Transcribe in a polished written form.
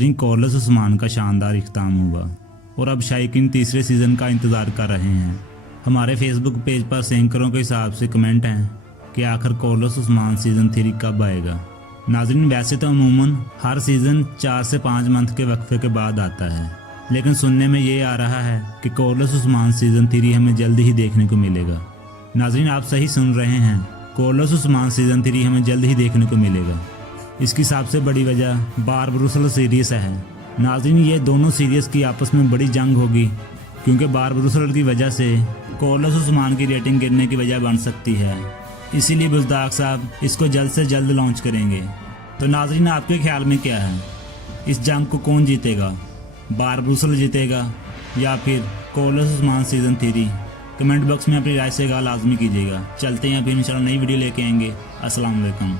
नाजरीन, कोरलेस उस्मान का शानदार इख्तिताम हुआ और अब शायकीन तीसरे सीज़न का इंतज़ार कर रहे हैं। हमारे फेसबुक पेज पर सैंकड़ों के हिसाब से कमेंट हैं कि आखिर कोरलेस उस्मान सीज़न 3 कब आएगा। नाजरीन, वैसे तो अमूमन हर सीज़न 4 से 5 मंथ के वक्फे के बाद आता है, लेकिन सुनने में ये आ रहा है कि कोरलेस उस्मान सीज़न 3 हमें जल्द ही देखने को मिलेगा। नाजरीन, आप सही सुन रहे हैं, कोरलेस उस्मान सीज़न 3 हमें जल्द ही देखने को मिलेगा। इसकी सबसे बड़ी वजह बारबरूसल सीरीज़ है। नाज़रीन, ये दोनों सीरीज़ की आपस में बड़ी जंग होगी, क्योंकि बारबरूसल की वजह से कोरलेस उस्मान की रेटिंग गिरने की वजह बन सकती है। इसीलिए बुज़दाक साहब इसको जल्द से जल्द लॉन्च करेंगे। तो नाज़रीन, आपके ख्याल में क्या है, इस जंग को कौन जीतेगा? बारबरूसल जीतेगा या फिर coreless Usman season 3? Comment box में अपनी राय से लाजमी कीजिएगा। चलते हैं, फिर इंशाल्लाह नई वीडियो लेके आएंगे। अस्सलाम वालेकुम।